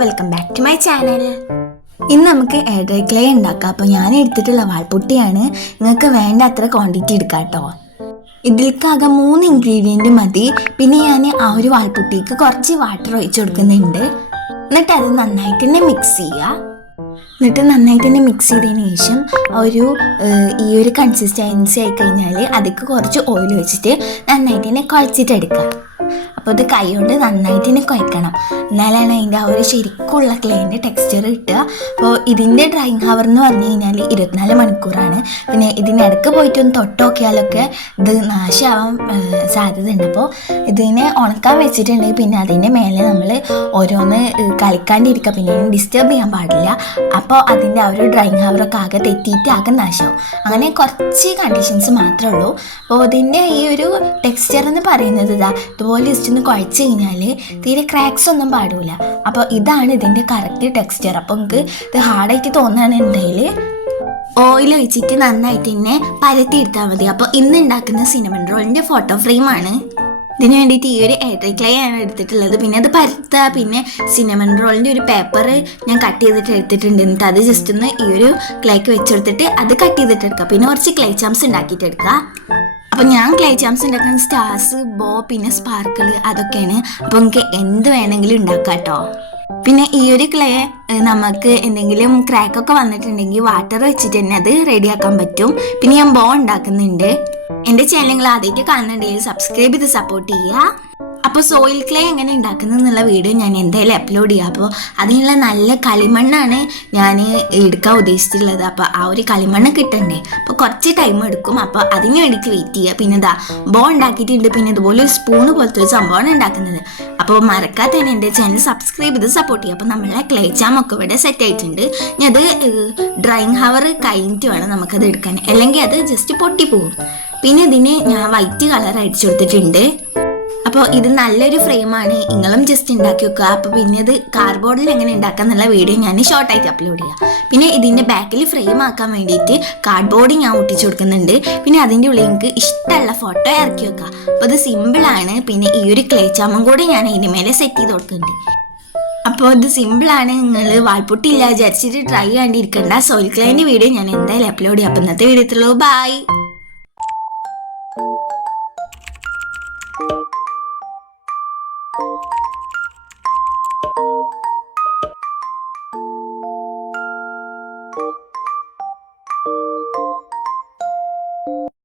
Welcome back to my channel. ഇന്ന് നമുക്ക് air dry clay ഉണ്ടാക്കാം. അപ്പോൾ ഞാൻ എടുത്തിട്ടുള്ള വാൾപുട്ടിയാണ്. നിങ്ങൾക്ക് വേണ്ട അത്ര ക്വാണ്ടിറ്റി എടുക്കാം കേട്ടോ. ഇതിൽക്കാകെ 3 ഇൻഗ്രീഡിയൻറ്റ് മതി. പിന്നെ ഞാൻ ആ ഒരു വാൾപുട്ടിക്ക് കുറച്ച് വാട്ടർ ഒഴിച്ചു കൊടുക്കുന്നുണ്ട്. എന്നിട്ട് അത് നന്നായിട്ട് തന്നെ മിക്സ് ചെയ്യുക. മിക്സ് ചെയ്തതിന് ശേഷം ഈ ഒരു കൺസിസ്റ്റൻസി ആയി കഴിഞ്ഞാൽ അതിക്ക് കുറച്ച് ഓയിൽ ഒഴിച്ചിട്ട് നന്നായിട്ട് തന്നെ കുഴച്ചിട്ടെടുക്കുക. അപ്പോൾ ഇത് കൈ കൊണ്ട് നന്നായിട്ട് തന്നെ കുഴക്കണം, എന്നാലാണ് അതിൻ്റെ ആ ഒരു ശരിക്കുള്ള ക്ലേൻ്റെ ടെക്സ്ചർ കിട്ടുക. അപ്പോൾ ഇതിൻ്റെ ഡ്രൈയിങ് ഹവർ എന്ന് പറഞ്ഞു കഴിഞ്ഞാൽ 24 മണിക്കൂറാണ്. പിന്നെ ഇതിനിടയ്ക്ക് പോയിട്ടൊന്ന് തൊട്ടോക്കിയാലൊക്കെ ഇത് നാശമാവാൻ സാധ്യത ഉണ്ട്. അപ്പോൾ ഇതിനെ ഉണക്കാൻ വെച്ചിട്ടുണ്ടെങ്കിൽ പിന്നെ അതിൻ്റെ മേലെ നമ്മൾ ഓരോന്ന് കളിക്കാണ്ടിരിക്കുക, പിന്നെ ഡിസ്റ്റർബ് ചെയ്യാൻ പാടില്ല. അപ്പോൾ അതിൻ്റെ ആ ഒരു ഡ്രൈയിങ് ഹവറൊക്കെ ആകെ തെറ്റിയിട്ട് ആകെ നാശമാവും. അങ്ങനെ കുറച്ച് കണ്ടീഷൻസ് മാത്രമേ ഉള്ളൂ. അപ്പോൾ ഇതിൻ്റെ ഈ ഒരു ടെക്സ്ചർ എന്ന് പറയുന്നത് ഇതുപോലെ ജസ്റ്റ് ഒന്ന് കുഴച്ച് കഴിഞ്ഞാൽ തീരെ ക്രാക്സ് ഒന്നും പാടില്ല. അപ്പോൾ ഇതാണ് ഇതിൻ്റെ കറക്റ്റ് ടെക്സ്ചർ. അപ്പോൾ നിങ്ങൾക്ക് ഇത് ഹാർഡായിട്ട് തോന്നുകയാണെന്നുണ്ടെങ്കിൽ ഓയിൽ ഒഴിച്ചിട്ട് നന്നായിട്ട് തന്നെ പരത്തിയെടുത്താൽ മതി. അപ്പോൾ ഇന്ന് ഉണ്ടാക്കുന്ന സിനമൺ റോളിൻ്റെ ഫോട്ടോ ഫ്രെയിമാണ്. ഇതിന് വേണ്ടിയിട്ട് ഈ ഒരു എയർ ഡ്രൈ ക്ലേ ആണ് എടുത്തിട്ടുള്ളത്. പിന്നെ അത് പരത്തുക, പിന്നെ സിനമൺ റോളിൻ്റെ ഒരു പേപ്പർ ഞാൻ കട്ട് ചെയ്തിട്ട് എടുത്തിട്ടുണ്ട്. എന്നിട്ട് അത് ജസ്റ്റ് ഒന്ന് ഈ ഒരു ക്ലേക്ക് വെച്ചെടുത്തിട്ട് അത് കട്ട് ചെയ്തിട്ട് എടുക്കുക. പിന്നെ കുറച്ച് ക്ലേ ചാംസ് ഉണ്ടാക്കിയിട്ട് എടുക്കുക. അപ്പോൾ ഞാൻ ക്ലേ ചാംസ് ഉണ്ടാക്കുന്ന സ്റ്റാർസ്, ബോ, പിന്നെ സ്പാർക്കിൾ അതൊക്കെയാണ്. അപ്പോൾ നമുക്ക് എന്ത് വേണമെങ്കിലും ഉണ്ടാക്കാം കേട്ടോ. പിന്നെ ഈ ഒരു ക്ലേ നമുക്ക് എന്തെങ്കിലും ക്രാക്കൊക്കെ വന്നിട്ടുണ്ടെങ്കിൽ വാട്ടർ വെച്ചിട്ട് തന്നെ അത് റെഡിയാക്കാൻ പറ്റും. പിന്നെ ഞാൻ ബോ ഉണ്ടാക്കുന്നുണ്ട്. എൻ്റെ ചാനൽ നിങ്ങൾ ആദ്യമായിട്ട് കാണുന്നുണ്ടെങ്കിൽ സബ്സ്ക്രൈബ് ചെയ്ത് സപ്പോർട്ട് ചെയ്യുക. അപ്പോൾ സോയിൽ ക്ലേ എങ്ങനെ ഉണ്ടാക്കുന്നത് എന്നുള്ള വീഡിയോ ഞാൻ എന്തായാലും അപ്ലോഡ് ചെയ്യാം. അപ്പോൾ അതിനുള്ള നല്ല കളിമണ്ണാണ് ഞാൻ എടുക്കാൻ ഉദ്ദേശിച്ചിട്ടുള്ളത്. അപ്പോൾ ആ ഒരു കളിമണ്ണ് കിട്ടണ്ടേ, അപ്പോൾ കുറച്ച് ടൈം എടുക്കും. അപ്പോൾ അതിന് വേണ്ടിയിട്ട് വെയിറ്റ് ചെയ്യുക. പിന്നെ ബോ ഉണ്ടാക്കിയിട്ടുണ്ട്. പിന്നെ ഇതുപോലെ ഒരു സ്പൂണ് പോലത്തെ ഒരു സംഭവമാണ് ഉണ്ടാക്കുന്നത്. അപ്പോൾ മറക്കാതെ തന്നെ എൻ്റെ ചാനൽ സബ്സ്ക്രൈബ് ചെയ്ത് സപ്പോർട്ട് ചെയ്യുക. അപ്പോൾ നമ്മളെ ക്ലേ ചാമൊക്കെ ഇവിടെ സെറ്റ് ആയിട്ടുണ്ട്. ഇനി അത് ഡ്രൈയിങ് ഹവർ കഴിഞ്ഞിട്ട് വേണം നമുക്കത് എടുക്കാൻ, അല്ലെങ്കിൽ അത് ജസ്റ്റ് പൊട്ടിപ്പോകും. പിന്നെ ഇതിന് ഞാൻ വൈറ്റ് കളർ അടിച്ചു കൊടുത്തിട്ടുണ്ട്. അപ്പോൾ ഇത് നല്ലൊരു ഫ്രെയിമാണ്, നിങ്ങളും ജസ്റ്റ് ഉണ്ടാക്കി വെക്കുക. അപ്പോൾ പിന്നെ ഇത് കാർഡ്ബോർഡിൽ എങ്ങനെ ഉണ്ടാക്കുക എന്നുള്ള വീഡിയോ ഞാൻ ഷോർട്ടായിട്ട് അപ്ലോഡ് ചെയ്യാം. പിന്നെ ഇതിൻ്റെ ബാക്കിൽ ഫ്രെയിം ആക്കാൻ വേണ്ടിയിട്ട് കാർഡ്ബോർഡ് ഞാൻ ഒട്ടിച്ചു കൊടുക്കുന്നുണ്ട്. പിന്നെ അതിൻ്റെ ഉള്ളിൽ എനിക്ക് ഇഷ്ടമുള്ള ഫോട്ടോ ഇറക്കി വെക്കുക. അപ്പോൾ ഇത് സിമ്പിളാണ്. പിന്നെ ഈ ഒരു ക്ലേ ചാമം കൂടി ഞാൻ ഇതിന് മേലെ സെറ്റ് ചെയ്ത് കൊടുക്കുന്നുണ്ട്. അപ്പോൾ ഇത് സിമ്പിളാണ്. നിങ്ങൾ വാൾപുട്ടി ഇല്ല വിചാരിച്ചിട്ട് ട്രൈ ചെയ്യാണ്ടിരിക്കേണ്ട. സോയിൽ ക്ലേൻ്റെ വീഡിയോ ഞാൻ എന്തായാലും അപ്ലോഡ് ചെയ്യാം. അപ്പോൾ ഇന്നത്തെ വീഡിയോ ഇത്രയുള്ളൂ. ബൈ.